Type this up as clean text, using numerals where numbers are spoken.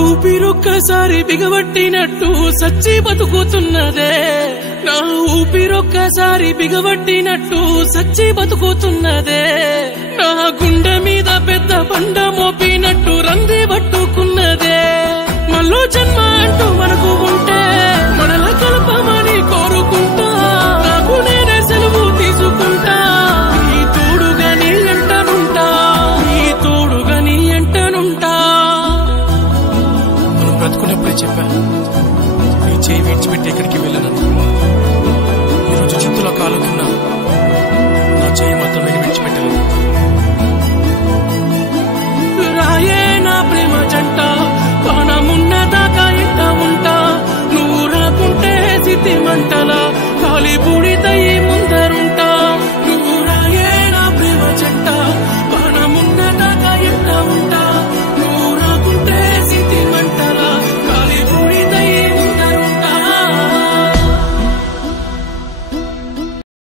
ఊపిరొక్కసారి బిగబట్టినట్టు సచ్చి బతుకుతున్నదే నా ఊపిరొక్కసారి బిగబట్టినట్టు సచ్చి బతుకుతున్నదే నా గుండె మీద పెద్ద బండ మోపినట్టు రంది పట్టుకున్నదే మళ్ళీ జన్మ అంటూ మనకు ఉంటే మనల కలపమని కోరుకుంటా నాకు నేనే సెలవు తీసుకుంటా నీ తోడుగా నీ ఎంటనుంటా నీ తోడుగా నీ ఎంటనుంటా మనం బ్రతుకున్నప్పుడే చెప్పాను నీ చేయి విడిచిపెట్టి ఎక్కడికి వెళ్ళను ఈరోజు చుట్టులో కాలుకున్నా నా చేయి మాత్రం నేను విడిచిపెట్టలేదు రాయే నా ప్రేమ జంట పానమున్నదాకా ఇంట ఉంటా నువ్వు రాకుంటే సిద్ధి మంటల కాలి బూడిదయ్యే